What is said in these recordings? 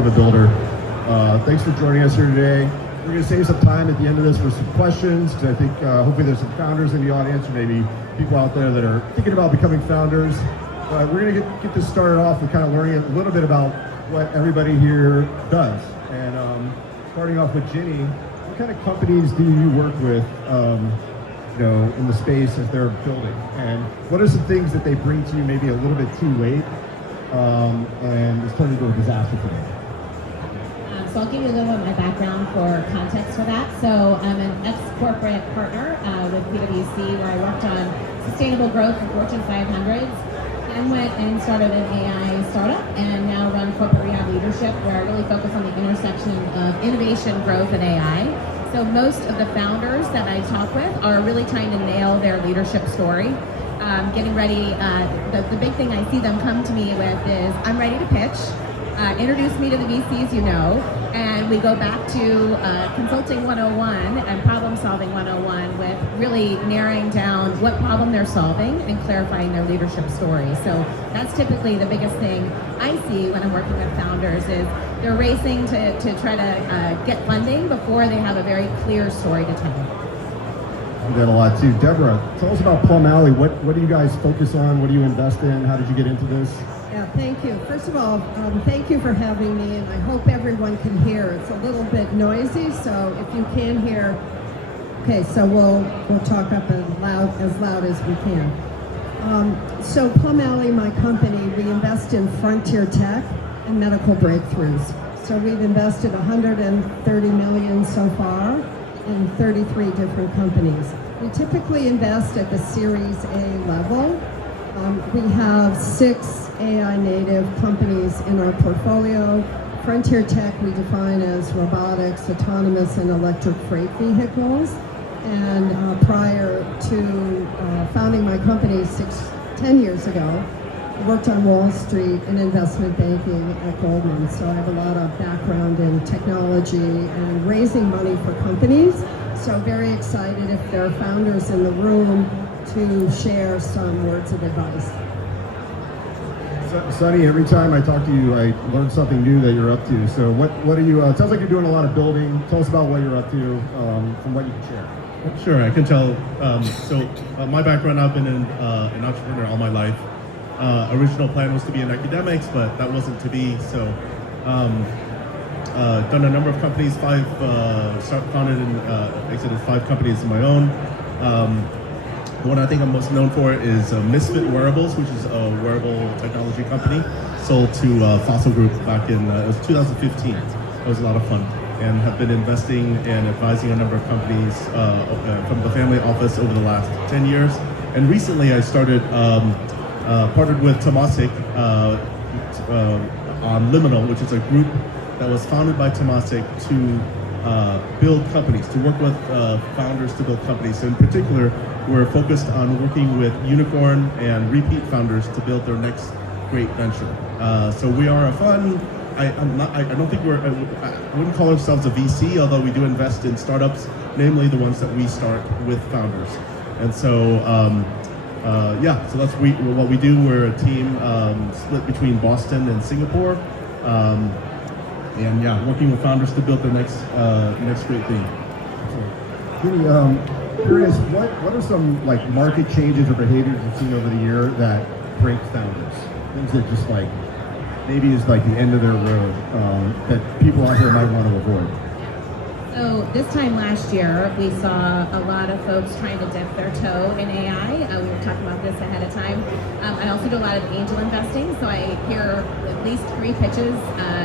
The builder. Thanks for joining us here today. We're going to save some time at the end of this for some questions, because I think hopefully there's some founders in the audience, or maybe people out there that are thinking about becoming founders. But we're going to get this started off with kind of learning a little bit about what everybody here does. And starting off with Ginny, what kind of companies do you work with in the space as they're building? And what are some things that they bring to you maybe a little bit too late and it's turned into a disaster for them? So I'll give you a little bit of my background for context for that. So I'm an ex-corporate partner with PwC, where I worked on sustainable growth for Fortune 500s, and went and started an AI startup, and now run corporate rehab leadership, where I really focus on the intersection of innovation, growth, and AI. So most of the founders that I talk with are really trying to nail their leadership story. Getting ready, the big thing I see them come to me with is, I'm ready to pitch. Introduce me to the VCs and we go back to consulting 101 and problem solving 101, with really narrowing down what problem they're solving and clarifying their leadership story. So that's typically the biggest thing I see when I'm working with founders, is they're racing to try to get funding before they have a very clear story to tell. You did a lot too. Deborah, tell us about Plum Alley. What do you guys focus on? What do you invest in? How did you get into this? Yeah, thank you. First of all, thank you for having me, and I hope everyone can hear. It's a little bit noisy, so if you can hear, okay, so we'll talk up as loud as we can. So Plum Alley, my company, we invest in frontier tech and medical breakthroughs. So we've invested $130 million so far in 33 different companies. We typically invest at the Series A level. We have 6 AI native companies in our portfolio. Frontier tech we define as robotics, autonomous, and electric freight vehicles. And prior to founding my company 10 years ago, I worked on Wall Street in investment banking at Goldman. So I have a lot of background in technology and raising money for companies. So very excited if there are founders in the room to share some words of advice. Sunny, every time I talk to you, I learn something new that you're up to. So what are you, it sounds like you're doing a lot of building. Tell us about what you're up to from what you can share. Sure, I can tell. My background, I've been an entrepreneur all my life. Original plan was to be in academics, but that wasn't to be. So done a number of companies, founded and exited 5 companies of my own. The one I think I'm most known for is Misfit Wearables, which is a wearable technology company, sold to Fossil Group back in it was 2015. It was a lot of fun, and have been investing and advising a number of companies from the family office over the last 10 years. And recently I started, partnered with Temasek on Liminal, which is a group that was founded by Temasek to build companies, to work with founders to build companies. So in particular, we're focused on working with unicorn and repeat founders to build their next great venture. So we are a fund. I don't think I wouldn't call ourselves a VC, although we do invest in startups, namely the ones that we start with founders. And so, so that's what we do. We're a team split between Boston and Singapore. Working with founders to build their next great thing. Ginny, curious, what are some market changes or behaviors you've seen over the year that break founders? Things that just maybe is the end of their road that people out here might want to avoid. So this time last year, we saw a lot of folks trying to dip their toe in AI. We were talking about this ahead of time. I also do a lot of angel investing, so I hear at least 3 pitches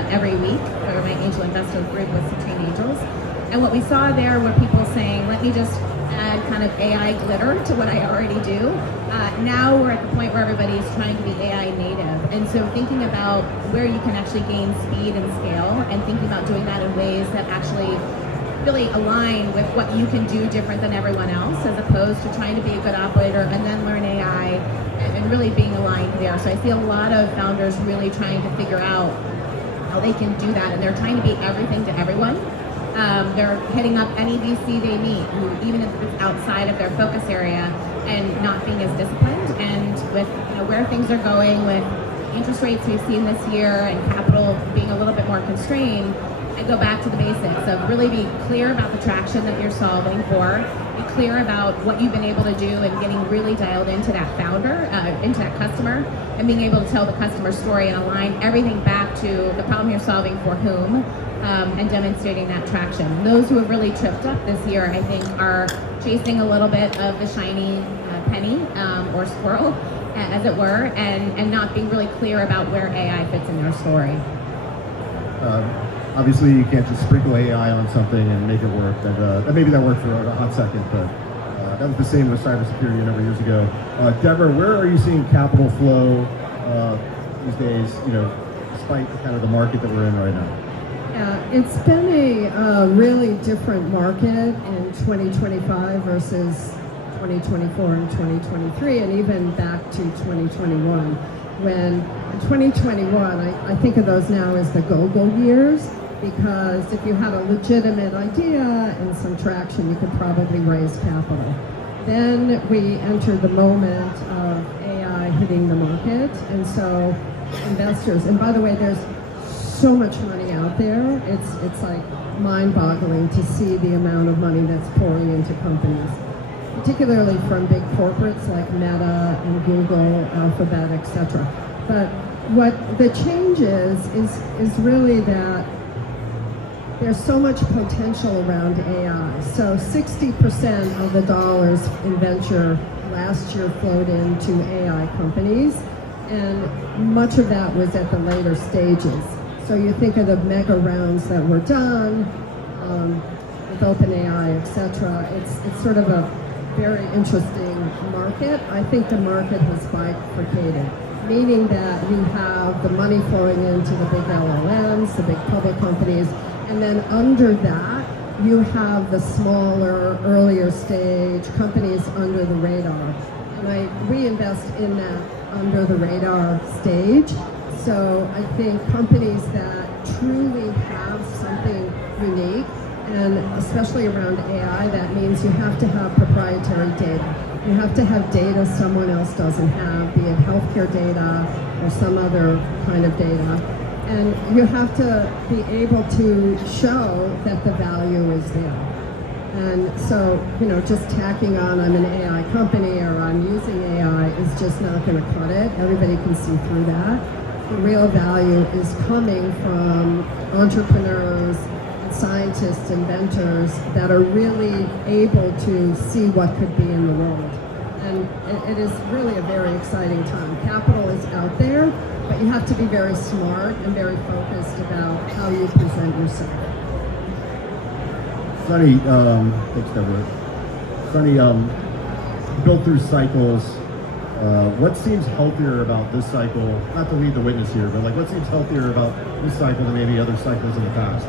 every week for my angel investing group with Citrine Angels. And what we saw there were people saying, let me just add kind of AI glitter to what I already do. Now we're at the point where everybody is trying to be AI native. And so thinking about where you can actually gain speed and scale, and thinking about doing that in ways that actually really align with what you can do different than everyone else, as opposed to trying to be a good operator and then learn AI and really being aligned there. So I see a lot of founders really trying to figure out how they can do that, and they're trying to be everything to everyone. They're hitting up any VC they meet, even if it's outside of their focus area, and not being as disciplined. And with where things are going with interest rates we've seen this year and capital being a little bit more constrained, I go back to the basics of really being clear about the traction that you're solving for, be clear about what you've been able to do and getting really dialed into that founder, into that customer, and being able to tell the customer story and align everything back to the problem you're solving for whom, and demonstrating that traction. Those who have really tripped up this year, I think, are chasing a little bit of the shiny penny or squirrel, as it were, and not being really clear about where AI fits in their story. Obviously, you can't just sprinkle AI on something and make it work. And maybe that worked for a hot second, but that was the same with cybersecurity a number of years ago. Deborah, where are you seeing capital flow these days? Despite kind of the market that we're in right now. Yeah, it's been a really different market in 2025 versus 2024 and 2023, and even back to 2021. When in 2021, I think of those now as the go-go years, because if you had a legitimate idea and some traction, you could probably raise capital. Then we entered the moment of AI hitting the market, and so investors, and by the way, there's so much money out there, it's like mind-boggling to see the amount of money that's pouring into companies, particularly from big corporates like Meta and Google, Alphabet, etc. But what the change is really that there's so much potential around AI. So 60% of the dollars in venture last year flowed into AI companies, and much of that was at the later stages. So you think of the mega rounds that were done with OpenAI, etc. It's sort of a very interesting market. I think the market has bifurcated, meaning that you have the money flowing into the big LLMs, the big public companies, and then under that, you have the smaller, earlier stage companies under the radar. And we invest in that under the radar stage. So I think companies that truly have something unique, and especially around AI, that means you have to have proprietary data. You have to have data someone else doesn't have, be it healthcare data or some other kind of data. And you have to be able to show that the value is there. And so, just tacking on, I'm an AI company or I'm using AI is just not going to cut it. Everybody can see through that. The real value is coming from entrepreneurs, scientists, inventors that are really able to see what could be in the world. And it is really a very exciting time. Capital is out there, but you have to be very smart and very focused about how you present yourself. Sunny, thanks, Deborah. Sunny, built through cycles. What seems healthier about this cycle? Not to lead the witness here, but what seems healthier about this cycle than maybe other cycles in the past?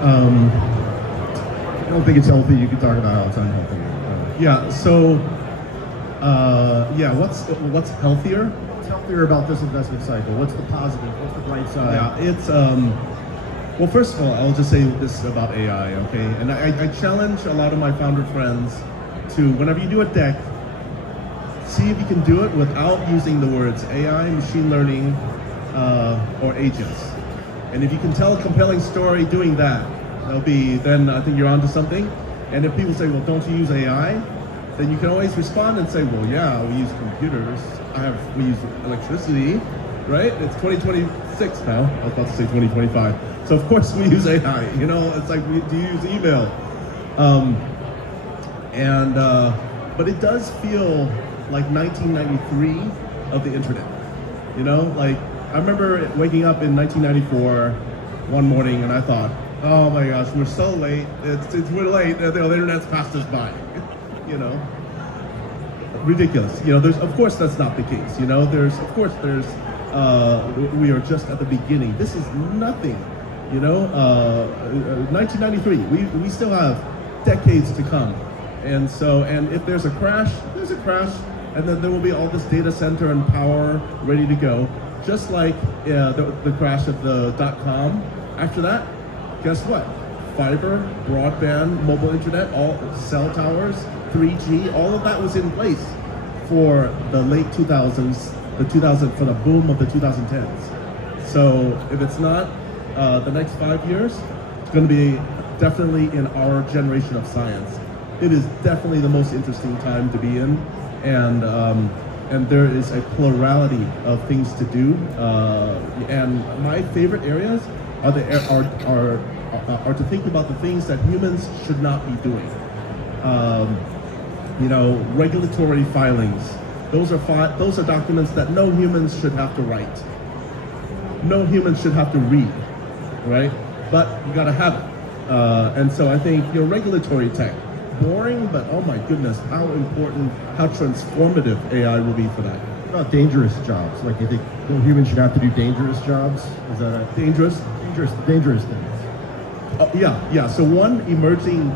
I don't think it's healthy. You can talk about how it's unhealthy. Yeah. So, what's healthier? What's healthier about this investment cycle? What's the positive? What's the bright side? Yeah, it's well, first of all, I'll just say this about AI, okay? And I challenge a lot of my founder friends to, whenever you do a deck, see if you can do it without using the words AI, machine learning, or agents. And if you can tell a compelling story doing that, then I think you're onto something. And if people say, well, don't you use AI? Then you can always respond and say, well, yeah, we use computers. We use electricity, right? It's 2026 now. I was about to say 2025. So of course we use AI. It's like, do you use email? But it does feel like 1993 of the internet. I remember waking up in 1994 one morning and I thought, oh my gosh, we're so late. We're late. The internet's passed us by. Ridiculous. Of course that's not the case. We are just at the beginning. This is nothing. 1993. We still have decades to come. And if there's a crash, there's a crash, and then there will be all this data center and power ready to go. Just like the crash of the .com. After that, guess what? Fiber, broadband, mobile internet, all cell towers, 3G, all of that was in place for the late 2000s, for the boom of the 2010s. So if it's not the next 5 years, it's going to be definitely in our generation of science. It is definitely the most interesting time to be in, and there is a plurality of things to do. And my favorite areas are to think about the things that humans should not be doing. Regulatory filings. Those are documents that no humans should have to write. No humans should have to read, right? But you gotta have it. And so I think regulatory tech, boring, but oh my goodness, how important, how transformative AI will be for that. What about dangerous jobs? Like, you think no humans should have to do dangerous jobs? Is that a dangerous things? Yeah. So one emerging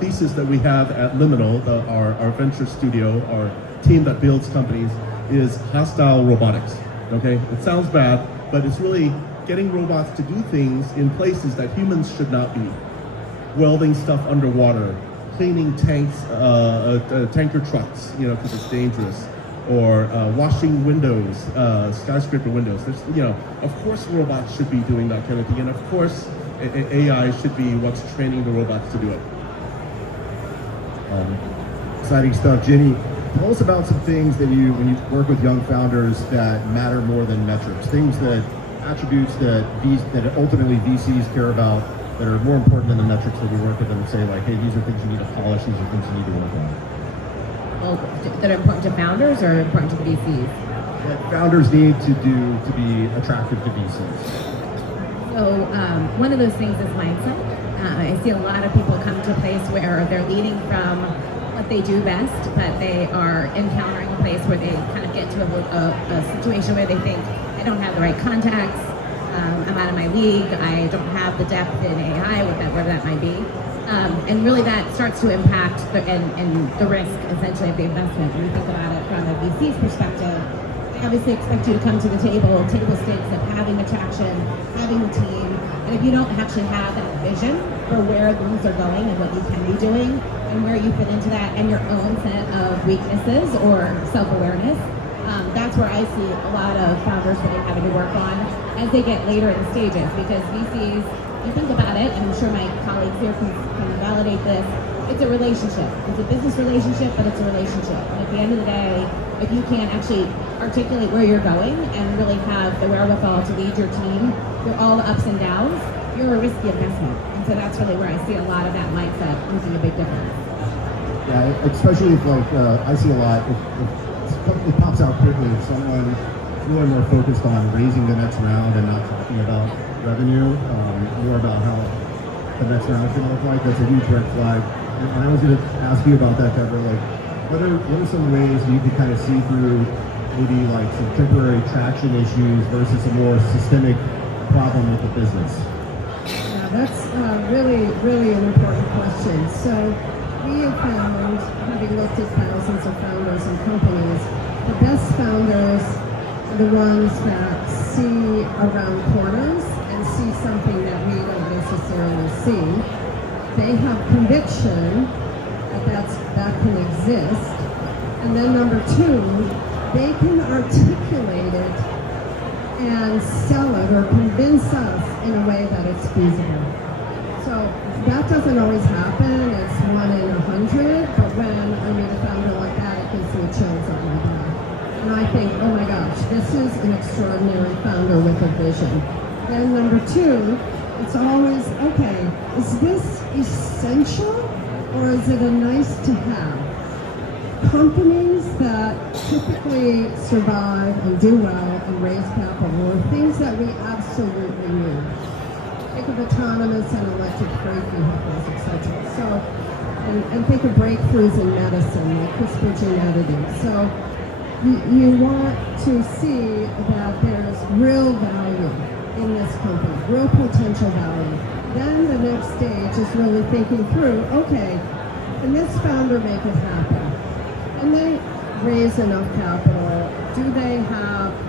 thesis that we have at Liminal, our venture studio, our team that builds companies, is hostile robotics. Okay, it sounds bad, but it's really getting robots to do things in places that humans should not be. Welding stuff underwater, cleaning tanks, tanker trucks, because it's dangerous, or washing windows, skyscraper windows. There's, of course robots should be doing that kind of thing, and of course AI should be what's training the robots to do it. Exciting stuff. Jenny, tell us about some things that when you work with young founders, that matter more than metrics, attributes that ultimately VCs care about, that are more important than the metrics that we work with them and say, like, hey, these are things you need to polish, these are things you need to work on. Well, that are important to founders or important to the VCs? That founders need to do to be attractive to VCs. So one of those things is mindset. I see a lot of people come to a place where they're leading from what they do best, but they are encountering a place where they kind of get to a situation where they think, I don't have the right contacts, I'm out of my league, I don't have the depth in AI, whatever that might be. And really that starts to impact the risk, essentially, of the investment. When you think about it from a VC's perspective, they obviously expect you to come to the table stakes of having attraction, having the team, and if you don't actually have that vision for where things are going and what you can be doing, and where you fit into that, and your own set of weaknesses or self-awareness, that's where I see a lot of founders really having to work on as they get later in stages, because VCs, you think about it, and I'm sure my colleagues here can validate this, it's a relationship. It's a business relationship, but it's a relationship. And at the end of the day, if you can't actually articulate where you're going and really have the wherewithal to lead your team through all the ups and downs, you're a risky investment. And so that's really where I see a lot of that mindset making a big difference. Yeah, especially if, like, I see a lot, if it pops out quickly, if someone really more focused on raising the next round and not talking about revenue, more about how the next round is going to look like, that's a huge red flag. And I was going to ask you about that, Deborah, like, what are some ways you can kind of see through maybe like some temporary traction issues versus a more systemic problem with the business? Yeah, that's really, really an important question. So we have found, having looked at thousands of founders and companies, the best founders are the ones that see around corners and see something that we don't necessarily see. They have conviction that can exist. And then number two, they can articulate it and sell it or convince us in a way that it's feasible. So that doesn't always happen. It's 1 in 100, but when I meet a founder like that, it gives me chills up my back. And I think, oh my gosh, this is an extraordinary founder with a vision. Then number two, it's always, okay, is this essential or is it a nice to have? Companies that typically survive and do well and raise capital are things that we absolutely need. Think of autonomous and electric freight vehicles, etc. So, and think of breakthroughs in medicine, like CRISPR gene editing. So, you want to see that there's real value in this company, real potential value. Then the next stage is really thinking through, okay, can this founder make it happen? And they raise enough capital?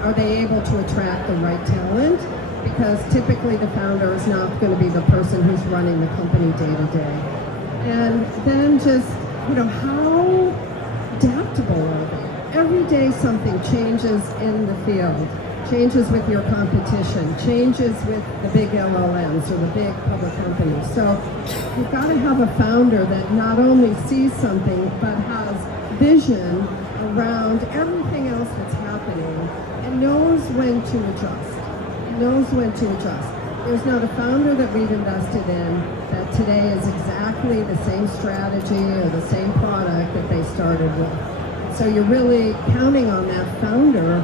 Are they able to attract the right talent? Because typically the founder is not going to be the person who's running the company day to day. And then just, how adaptable are they? every day something changes in the field, changes with your competition, changes with the big LLMs or the big public companies. So you've got to have a founder that not only sees something, but has vision around everything else that's happening and knows when to adjust. Knows when to adjust. There's not a founder that we've invested in that today is exactly the same strategy or the same product that they started with. So you're really counting on that founder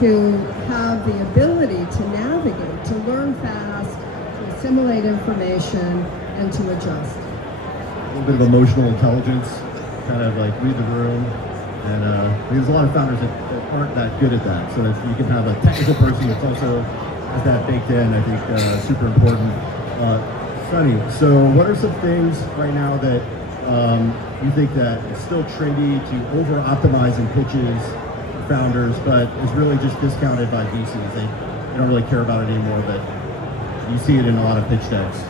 to have the ability to navigate, to learn fast, to assimilate information, and to adjust. A little bit of emotional intelligence, kind of like read the room. And there's a lot of founders that aren't that good at that. So that you can have a technical person that's also has that baked in, I think super important. Sunny, so what are some things right now that you think that it's still trendy to over-optimize in pitches for founders, but is really just discounted by VCs? They don't really care about it anymore, but you see it in a lot of pitch decks.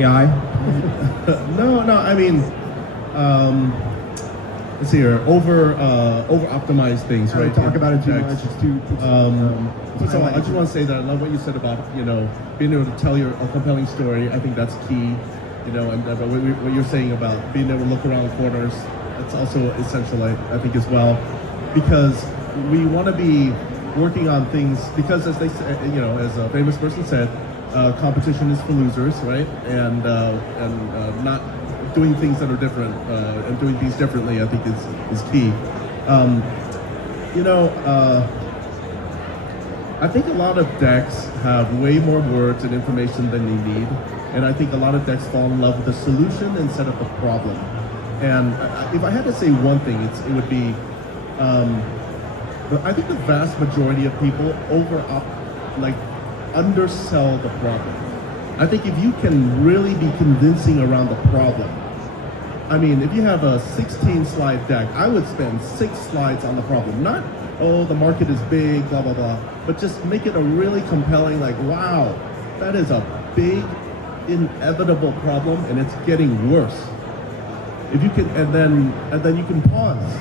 AI? No, I mean, let's see here. Over optimize things, right? Talk about it too much. It's too. First of all, I just want to say that I love what you said about being able to tell a compelling story. I think that's key. And what you're saying about being able to look around corners, that's also essential. I think as well, because we want to be working on things because as they say, as a famous person said, competition is for losers, right? And not doing things that are different and doing things differently, I think is key. I think a lot of decks have way more words and information than they need, and I think a lot of decks fall in love with the solution instead of the problem. And if I had to say one thing, it would be, I think the vast majority of people undersell the problem. I think if you can really be convincing around the problem, I mean, if you have a 16-slide deck, I would spend 6 slides on the problem. Not, the market is big, blah, blah, blah, but just make it a really compelling, wow, that is a big, inevitable problem, and it's getting worse. If you can, and then you can pause.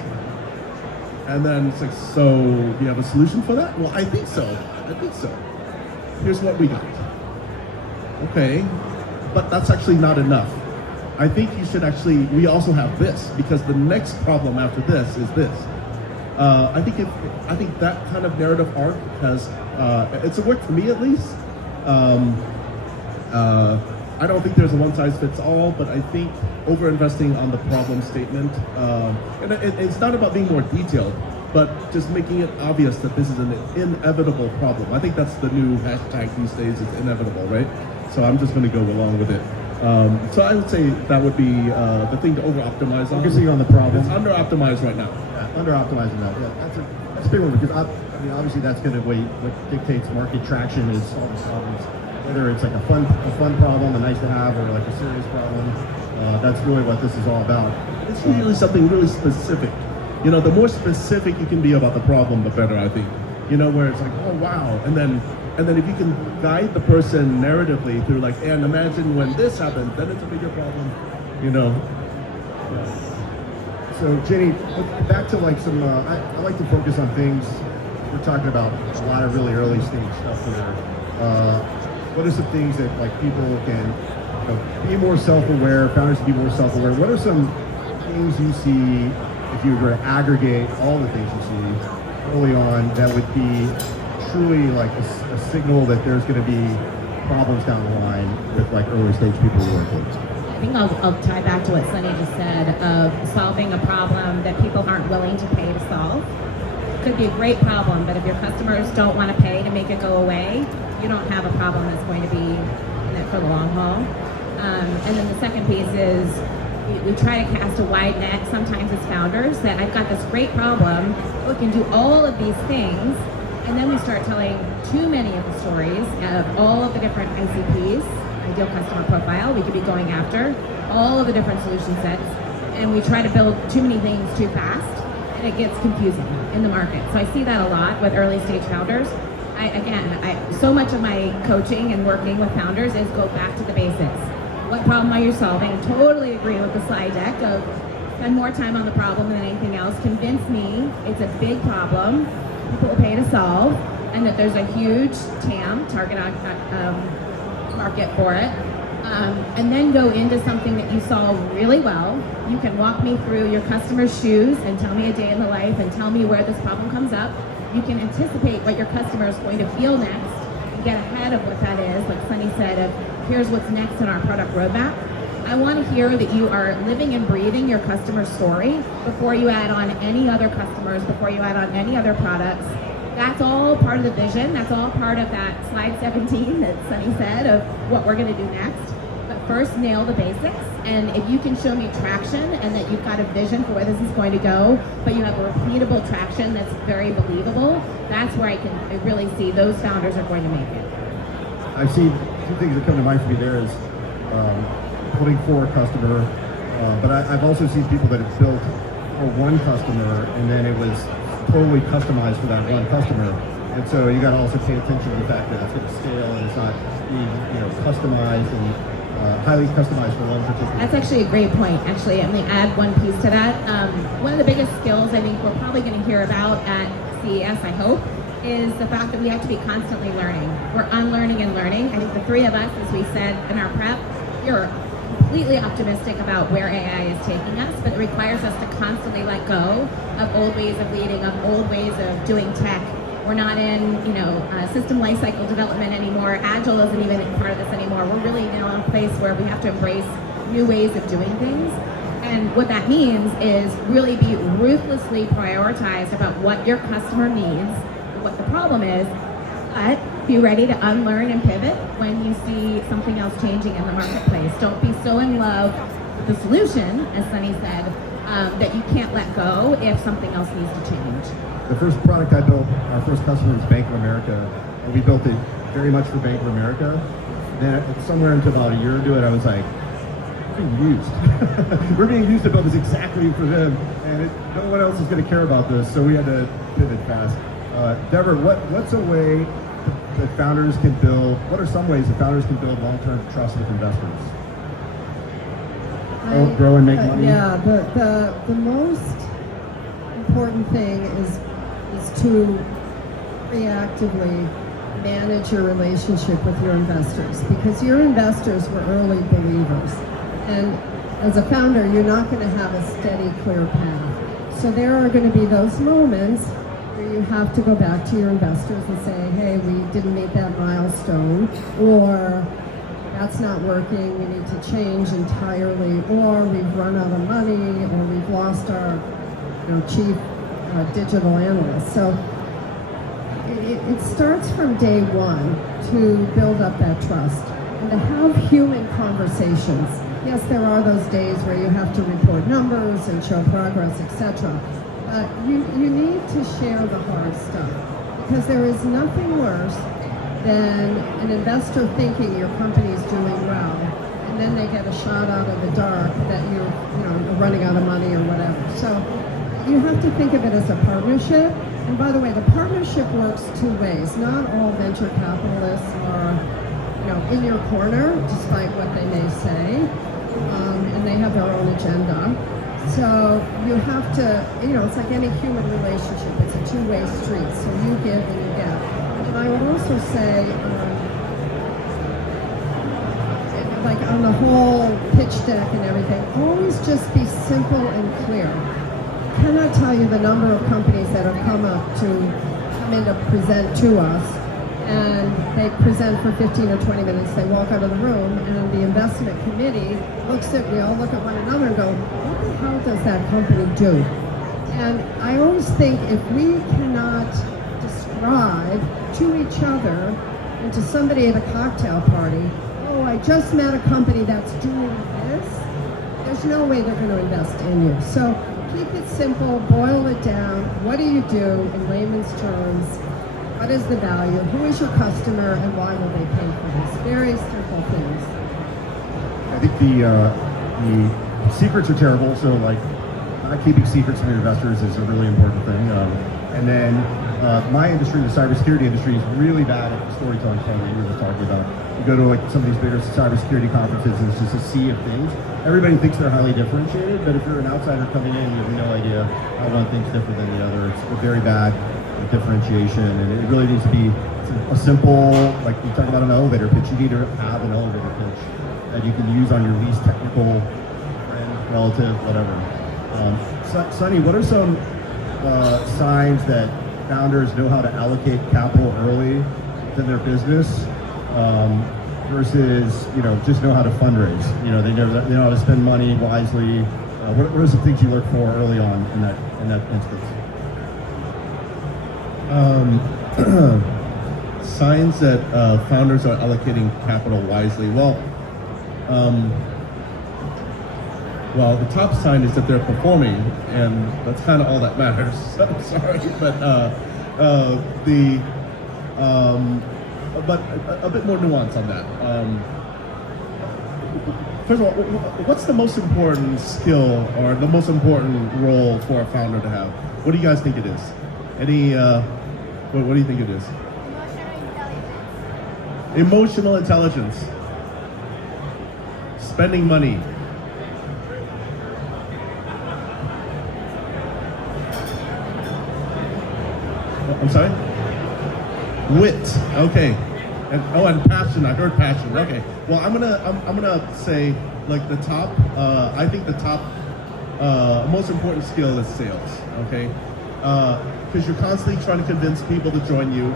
And then it's like, so do you have a solution for that? Well, I think so. Here's what we got. Okay, but that's actually not enough. I think we also have this, because the next problem after this is this. I think that kind of narrative arc has, it's worked for me at least. I don't think there's a one-size-fits-all, but I think over-investing on the problem statement, and it's not about being more detailed, but just making it obvious that this is an inevitable problem. I think that's the new hashtag these days, is inevitable, right? So I'm just going to go along with it. So I would say that would be the thing to over-optimize on. Focusing on the problem. It's under-optimized right now. Yeah, under-optimizing that. Yeah, that's a big one, because obviously that's going to what dictates market traction is solving problems. Whether it's like a fun problem, a nice to have, or like a serious problem. That's really what this is all about. It's really something really specific. The more specific you can be about the problem, the better, I think. Where it's like, oh wow, and then if you can guide the person narratively through and imagine when this happens, then it's a bigger problem. Yeah. So Jenny, back to some. I like to focus on things. We're talking about a lot of really early stage stuff here. What are some things that people can be more self-aware, founders can be more self-aware? What are some things you see, if you were to aggregate all the things you see early on, that would be truly a signal that there's going to be problems down the line with early stage people who work with? I think I'll tie back to what Sunny just said of solving a problem that people aren't willing to pay to solve. It could be a great problem, but if your customers don't want to pay to make it go away, you don't have a problem that's going to be in it for the long haul. And then the second piece is we try to cast a wide net sometimes as founders that I've got this great problem, we can do all of these things, and then we start telling too many of the stories of all of the different ICPs, ideal customer profile, we could be going after, all of the different solution sets, and we try to build too many things too fast, and it gets confusing in the market. So I see that a lot with early stage founders. So much of my coaching and working with founders is go back to the basics. What problem are you solving? Totally agree with the slide deck of spend more time on the problem than anything else, convince me it's a big problem, people will pay to solve, and that there's a huge TAM, target market for it. And then go into something that you solve really well. You can walk me through your customer's shoes and tell me a day in the life and tell me where this problem comes up. You can anticipate what your customer is going to feel next and get ahead of what that is, like Sunny said, of here's what's next in our product roadmap. I want to hear that you are living and breathing your customer's story before you add on any other customers, before you add on any other products. That's all part of the vision. That's all part of that slide 17 that Sunny said of what we're going to do next. But first, nail the basics. And if you can show me traction and that you've got a vision for where this is going to go, but you have a repeatable traction that's very believable, that's where I really see those founders are going to make it. I've seen two things that come to mind for me there is building for a customer, but I've also seen people that have built for one customer and then it was totally customized for that one customer. And so you got to also pay attention to the fact that it's going to scale and it's not being, customized and highly customized for one particular. That's actually a great point. Actually, I'm going to add one piece to that. One of the biggest skills I think we're probably going to hear about at CES, I hope, is the fact that we have to be constantly learning. We're unlearning and learning. I think the three of us, as we said in our prep, you're completely optimistic about where AI is taking us, but it requires us to constantly let go of old ways of leading, of old ways of doing tech. We're not in, system lifecycle development anymore. Agile isn't even part of this anymore. We're really now in a place where we have to embrace new ways of doing things. And what that means is really be ruthlessly prioritized about what your customer needs, what the problem is, but be ready to unlearn and pivot when you see something else changing in the marketplace. Don't be so in love with the solution, as Sunny said, that you can't let go if something else needs to change. The first product I built, our first customer was Bank of America, and we built it very much for Bank of America. Then somewhere into about a year into it, I was like, we're being used. We're being used to build this exactly for them, and no one else is going to care about this, so we had to pivot fast. Deborah, what's a way that founders can build, what are some ways that founders can build long-term trust with investors? Grow and make money? Yeah, the most important thing is to reactively manage your relationship with your investors, because your investors were early believers, and as a founder you're not going to have a steady, clear path. So there are going to be those moments where you have to go back to your investors and say, hey, we didn't meet that milestone, or that's not working, we need to change entirely, or we've run out of money, or we've lost our chief digital analyst. So it starts from day one to build up that trust and to have human conversations. Yes, there are those days where you have to report numbers and show progress, etc. But you need to share the hard stuff, because there is nothing worse than an investor thinking your company is doing well, and then they get a shot out of the dark that you're running out of money or whatever. So you have to think of it as a partnership. And by the way, the partnership works two ways. Not all venture capitalists are, in your corner, despite what they may say, and they have their own agenda. So you have to, it's like any human relationship. It's a two-way street. So you give and you get. And I would also say, like on the whole pitch deck and everything, always just be simple and clear. I cannot tell you the number of companies that have come in to present to us, and they present for 15 or 20 minutes, they walk out of the room, and the investment committee we all look at one another and go, what the hell does that company do? And I always think if we cannot describe to each other and to somebody at a cocktail party, oh, I just met a company that's doing this, there's no way they're going to invest in you. So keep it simple, boil it down. What do you do in layman's terms? What is the value? Who is your customer, and why will they pay for this? Very simple things. I think the secrets are terrible, so like not keeping secrets from your investors is a really important thing. And then my industry, the cybersecurity industry, is really bad at the storytelling part that you were just talking about. You go to like some of these bigger cybersecurity conferences, and it's just a sea of things. Everybody thinks they're highly differentiated, but if you're an outsider coming in, you have no idea how one think's different than the other. It's very bad at differentiation, and it really needs to be a simple, like you talk about an elevator pitch. You need to have an elevator pitch that you can use on your least technical friend, relative, whatever. Sonny, what are some signs that founders know how to allocate capital early within their business versus just know how to fundraise? They know how to spend money wisely. What are some things you look for early on in that instance? Signs that founders are allocating capital wisely. Well, the top sign is that they're performing, and that's kind of all that matters. I'm sorry, but a bit more nuance on that. First of all, what's the most important skill or the most important role for a founder to have? What do you guys think it is? What do you think it is? Emotional intelligence. Spending money. I'm sorry? Wit. Okay. And passion. I heard passion. Okay. Well, I'm gonna say like the top. I think the top most important skill is sales. Okay. Because you're constantly trying to convince people to join you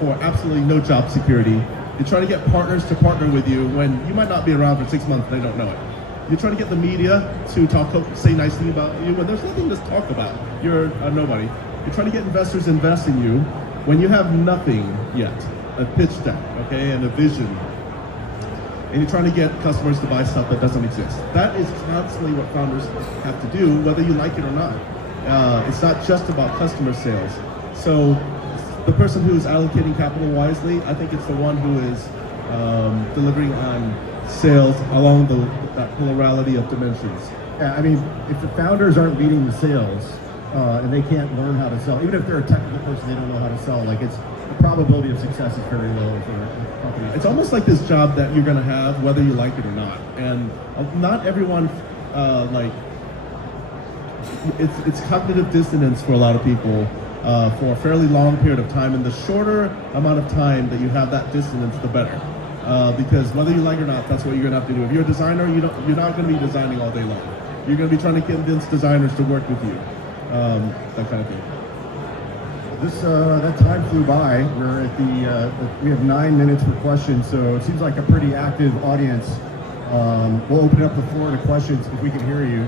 for absolutely no job security. You're trying to get partners to partner with you when you might not be around for 6 months and they don't know it. You're trying to get the media to say nice things about you when there's nothing to talk about. You're a nobody. You're trying to get investors to invest in you when you have nothing yet. A pitch deck, okay, and a vision. And you're trying to get customers to buy stuff that doesn't exist. That is constantly what founders have to do, whether you like it or not. It's not just about customer sales. So the person who is allocating capital wisely, I think it's the one who is delivering on sales along that plurality of dimensions. Yeah, I mean, if the founders aren't leading the sales and they can't learn how to sell, even if they're a technical person, they don't know how to sell. Like the probability of success is very low for a company. It's almost like this job that you're going to have, whether you like it or not. And not everyone it's cognitive dissonance for a lot of people for a fairly long period of time, and the shorter amount of time that you have that dissonance, the better. Because whether you like it or not, that's what you're gonna have to do. If you're a designer, you're not gonna be designing all day long. You're gonna be trying to convince designers to work with you, that kind of thing. That time flew by. We're at we have 9 minutes for questions, so it seems like a pretty active audience. We'll open up the floor to questions if we can hear you.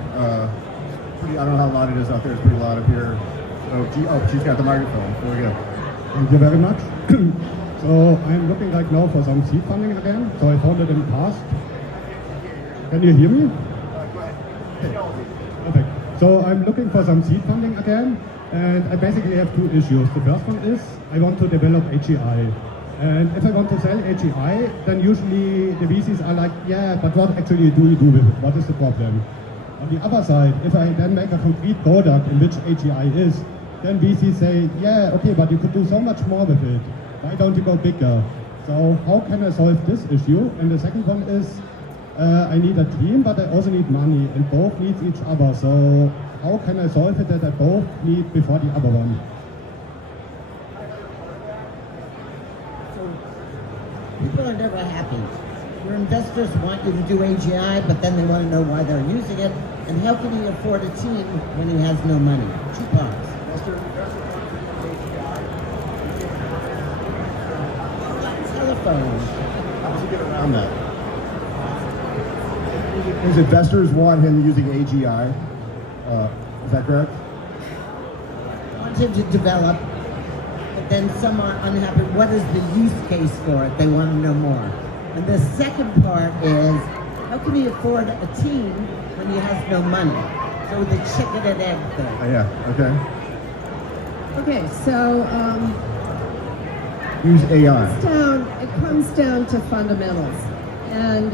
I don't know how loud it is out there. It's pretty loud up here. She's got the microphone. There we go. Thank you very much. So I'm looking right now for some seed funding again. So I found it in the past. Can you hear me? Perfect. So I'm looking for some seed funding again, and I basically have two issues. The first one is I want to develop AGI. And if I want to sell AGI, then usually the VCs are like, yeah, but what actually do you do with it? What is the problem? On the other side, if I then make a concrete product in which AGI is, then VCs say, yeah, okay, but you could do so much more with it. Why don't you go bigger? So how can I solve this issue? And the second one is, I need a team, but I also need money, and both need each other. So how can I solve it that I both need before the other one? People are never happy. Your investors want you to do AGI, but then they want to know why they're using it. And how can he afford a team when he has no money? Two parts. Telephone. How does he get around that? His investors want him using AGI. Is that correct? Want him to develop, but then some are unhappy. What is the use case for it? They want to know more. And the second part is, how can he afford a team when he has no money? So the chicken and egg thing. Yeah, okay. Okay, so Use AI. it comes down to fundamentals. And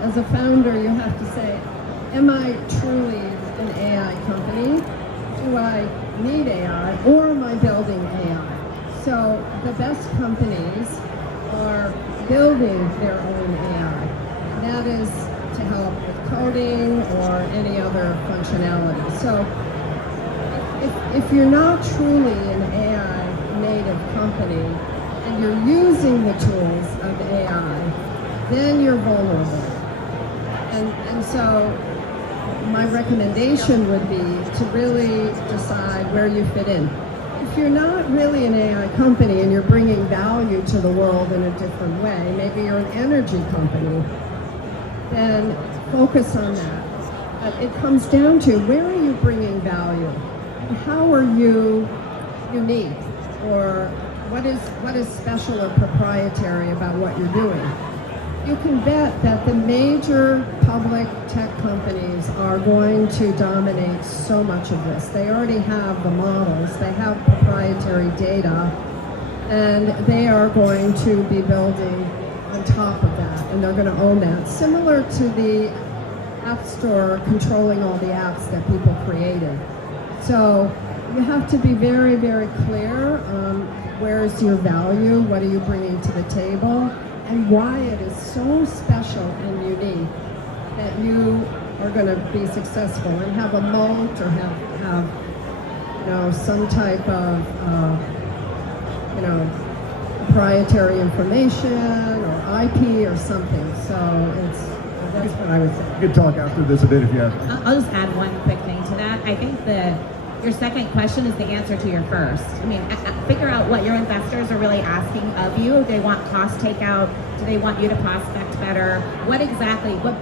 as a founder, you have to say, am I truly an AI company? Do I need AI, or am I building AI? So the best companies are building their own AI. And that is to help with coding or any other functionality. So if you're not truly an AI native company and you're using the tools of AI, then you're vulnerable. And so my recommendation would be to really decide where you fit in. If you're not really an AI company and you're bringing value to the world in a different way, maybe you're an energy company, then focus on that. But it comes down to where are you bringing value? And how are you unique? Or what is special or proprietary about what you're doing? You can bet that the major public tech companies are going to dominate so much of this. They already have the models, they have proprietary data, and they are going to be building on top of that, and they're going to own that. Similar to the App Store controlling all the apps that people created. So you have to be very, very clear on where's your value, what are you bringing to the table, and why it is so special and unique that you are going to be successful and have a moat or have some type of proprietary information or IP or something. So that's what I would say. You can talk after this a bit if you have. I'll just add one quick thing to that. I think your second question is the answer to your first. I mean, figure out what your investors are really asking of you. Do they want cost takeout? Do they want you to prospect better? What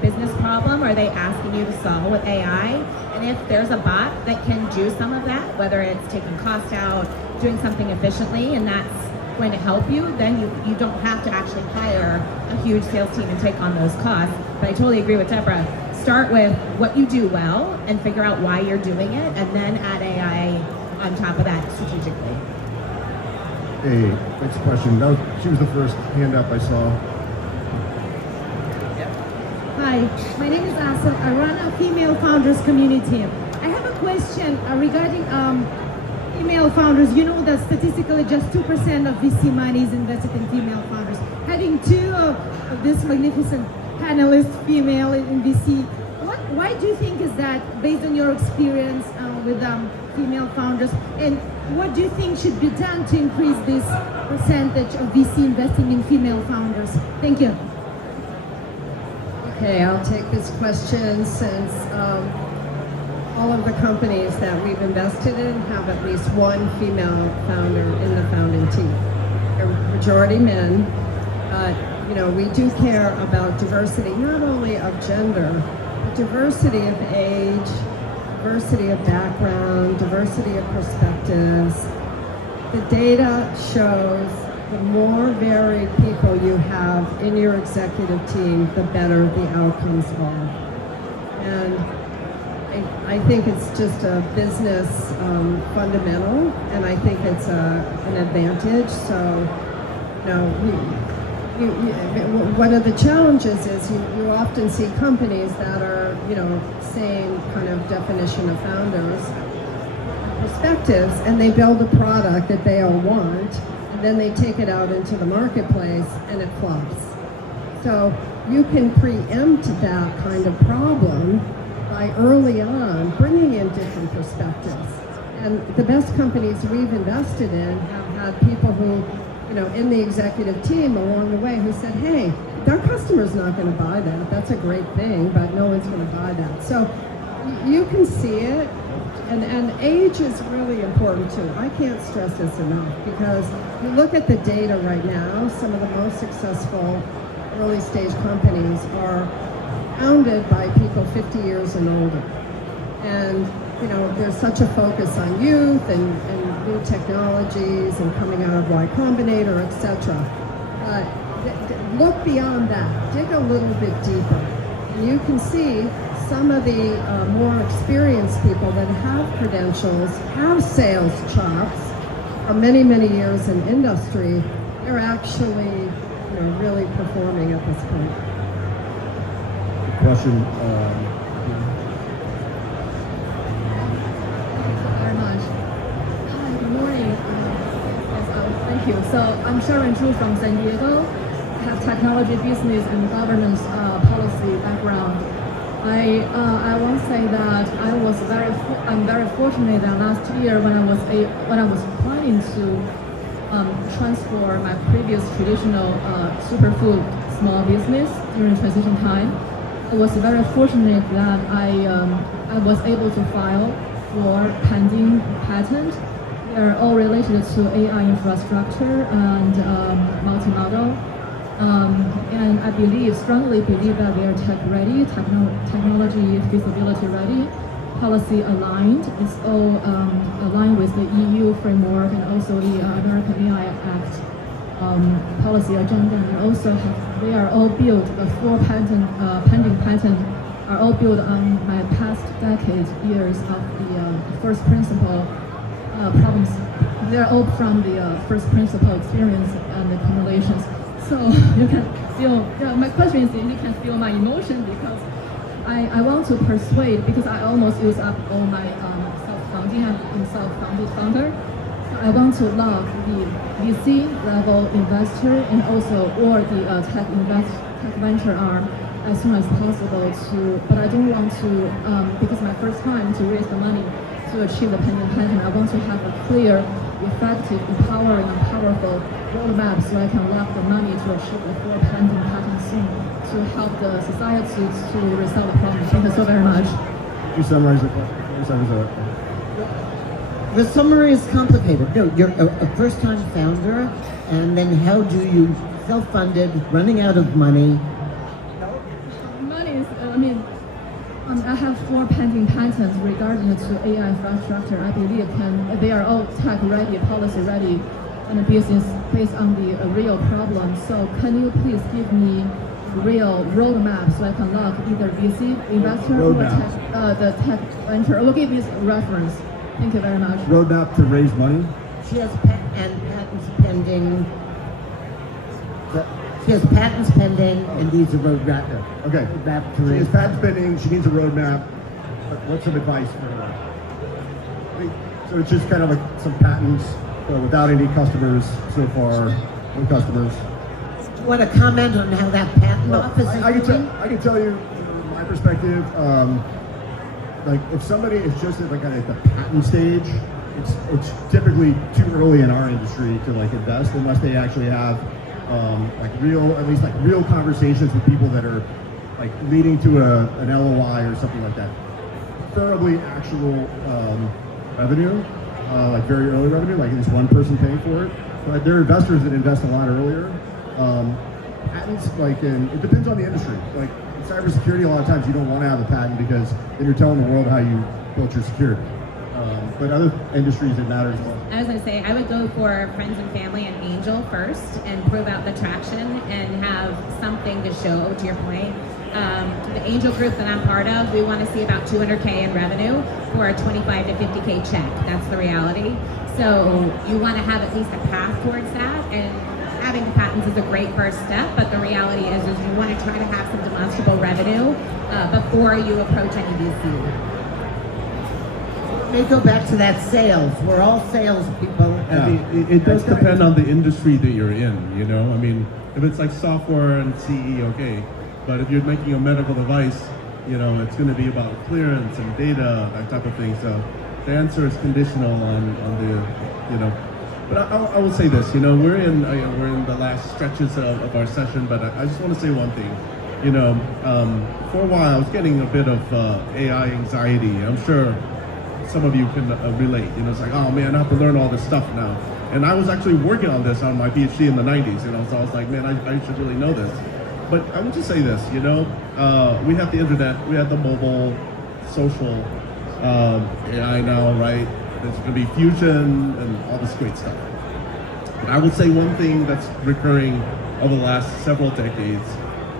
business problem are they asking you to solve with AI? And if there's a bot that can do some of that, whether it's taking cost out, doing something efficiently, and that's going to help you, then you don't have to actually hire a huge sales team and take on those costs. But I totally agree with Deborah. Start with what you do well and figure out why you're doing it, and then add AI on top of that strategically. Hey, next question. She was the first hand up I saw. Hi, my name is Asa. I run a female founders community. I have a question regarding female founders. You know that statistically just 2% of VC money is invested in female founders. Having two of this magnificent panelists female in VC, why do you think is that, based on your experience with female founders, and what do you think should be done to increase this percentage of VC investing in female founders? Thank you. Okay, I'll take this question since all of the companies that we've invested in have at least one female founder in the founding team. They're majority men. We do care about diversity, not only of gender, but diversity of age, diversity of background, diversity of perspectives. The data shows the more varied people you have in your executive team, the better the outcomes are. And I think it's just a business fundamental, and I think it's an advantage. So, one of the challenges is you often see companies that are, same kind of definition of founders, perspectives, and they build a product that they all want, and then they take it out into the marketplace and it flops. So you can preempt that kind of problem by early on bringing in different perspectives. And the best companies we've invested in have had people who, in the executive team along the way who said, hey, our customer's not going to buy that. That's a great thing, but no one's going to buy that. So you can see it, and age is really important too. I can't stress this enough, because you look at the data right now, some of the most successful early stage companies are founded by people 50 years and older. And there's such a focus on youth and new technologies and coming out of Y Combinator, etc. Look beyond that, dig a little bit deeper, and you can see some of the more experienced people that have credentials, have sales chops, for many, many years in industry, they're actually really performing at this point. Question. Very much. Hi, good morning. Yes, thank you. So I'm Sharon Chu from San Diego. I have technology, business, and governance policy background. I want to say that I'm very fortunate that last year when I was planning to transfer my previous traditional superfood small business during transition time, I was very fortunate that I was able to file for pending patent. They are all related to AI infrastructure and multimodal. And I strongly believe that they are tech ready, technology feasibility ready, policy aligned. It's all aligned with the EU framework and also the American AI Act policy agenda. And also they are all built, the four pending patent are all built on my past years of the first principle problems. They're all from the first principle experience and accumulations. So you can feel, my question is, you can feel my emotion because I want to persuade, because I almost use up all my self-funding. I'm a self-funded founder. I want to love the VC level investor and also, or the tech venture arm as soon as possible but I don't want to, because my first time to raise the money to achieve the pending patent, I want to have a clear, effective, empowering, and powerful roadmap so I can lock the money to achieve the four pending patents soon to help the society to resolve the problem. Thank you so very much. Could you summarize the question? The summary is complicated. No, you're a first-time founder, and then how do you self-funded, running out of money? Money is, I have four pending patents regarding to AI infrastructure. I believe they are all tech ready, policy ready, and business based on the real problem. So can you please give me real roadmap so I can lock either VC investor or the tech venture? I will give this reference. Thank you very much. Roadmap to raise money? She has patents pending. She has patents pending, and these are roadmap. Okay. Roadmap She to has patents pending, she needs a roadmap. What's some advice for her? So it's just kind of like some patents without any customers so far, no customers. Do you want to comment on how that patent office is doing? I can tell you from my perspective, like if somebody is just at the patent stage, it's typically too early in our industry to like invest unless they actually have real conversations with people that are like leading to an LOI or something like that. Preferably actual revenue, like very early revenue, like at least one person paying for it. But there are investors that invest a lot earlier. Patents, it depends on the industry. Like in cybersecurity, a lot of times you don't want to have a patent because then you're telling the world how you built your security. But other industries, it matters more. I was going to say, I would go for friends and family and angel first and prove out the traction and have something to show, to your point. The angel group that I'm part of, we want to see about 200K in revenue for a 25 to 50K check. That's the reality. So you want to have at least a path towards that, and having the patents is a great first step, but the reality is you want to try to have some demonstrable revenue before you approach any VC. May go back to that sales. We're all salespeople. I mean, it does depend on the industry that you're in, you know? I mean, if it's like software and CE, okay. But if you're making a medical device, you know, it's going to be about clearance and data, that type of thing. So the answer is conditional on the, you know. But I will say this, you know, we're in the last stretches of our session, but I just want to say one thing. You know, for a while I was getting a bit of AI anxiety. I'm sure some of you can relate. You know, it's like, oh man, I have to learn all this stuff now. And I was actually working on this on my PhD in the 90s, you know, so I was like, man, I should really know this. But I would just say this, you know, we have the internet, we have the mobile, social, AI now, right? There's going to be fusion and all this great stuff. And I would say one thing that's recurring over the last several decades,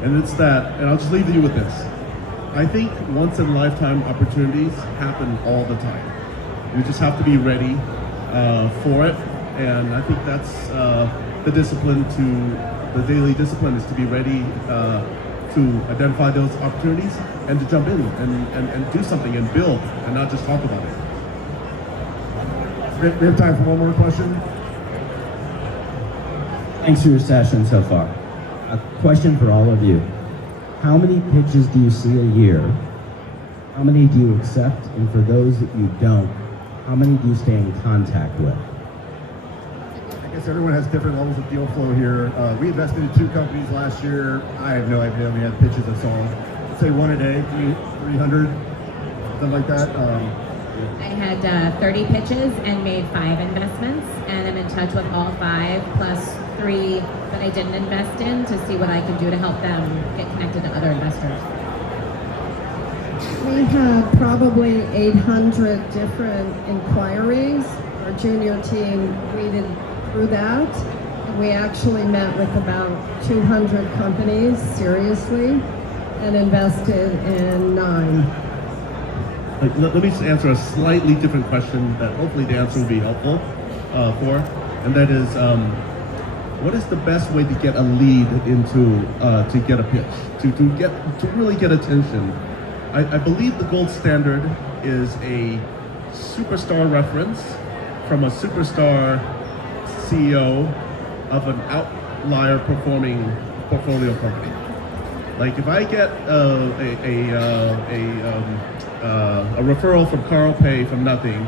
and it's that, and I'll just leave you with this. I think once in a lifetime opportunities happen all the time. You just have to be ready for it. And I think that's the discipline the daily discipline is to be ready to identify those opportunities and to jump in and do something and build and not just talk about it. We have time for one more question. Thanks for your session so far. A question for all of you. How many pitches do you see a year? How many do you accept? And for those that you don't, how many do you stay in contact with? I guess everyone has different levels of deal flow here. We invested in 2 companies last year. I have no idea how many pitches I saw. I'd say 1 a day, 300, something like that. I had 30 pitches and made 5 investments, and I'm in touch with all 5 plus 3 that I didn't invest in to see what I can do to help them get connected to other investors. We had probably 800 different inquiries. Our junior team weeded through that. We actually met with about 200 companies seriously and invested in 9. Let me just answer a slightly different question that hopefully the answer will be helpful for, and that is, what is the best way to get a lead into to get a pitch, to really get attention? I believe the gold standard is a superstar reference from a superstar CEO of an outlier performing portfolio company. Like if I get a referral from Carl Pei from nothing,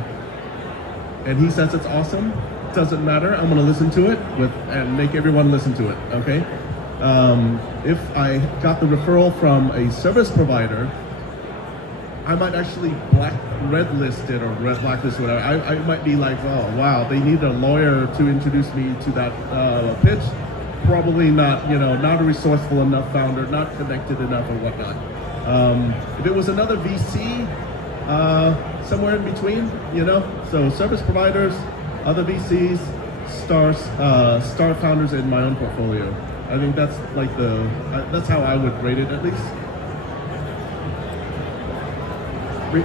and he says it's awesome, doesn't matter. I'm going to listen to it and make everyone listen to it. Okay. If I got the referral from a service provider, I might actually red list it or blacklist whatever. I might be like, oh wow, they need a lawyer to introduce me to that pitch. Probably not, not a resourceful enough founder, not connected enough or whatnot. If it was another VC, somewhere in between, so service providers, other VCs, star founders in my own portfolio. I think that's like that's how I would rate it at least.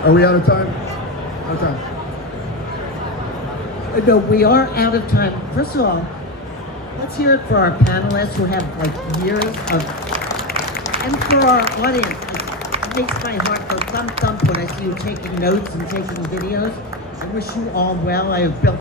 Are we out of time? Out of time. No, we are out of time. First of all, let's hear it for our panelists who have like years of, and for our audience. It makes my heart go thump thump when I see you taking notes and taking videos. I wish you all well. I have built